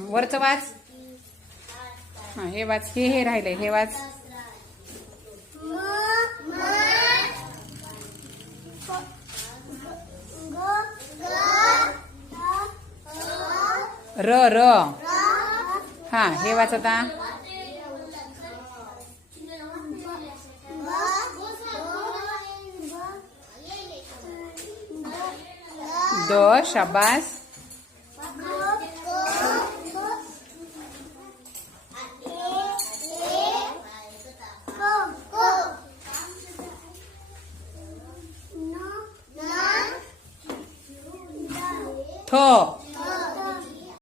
वरचं वाच. हा हे वाच हे हे राहिले हे वाच. र र. हा हे वाच आता. द शाबास. 靠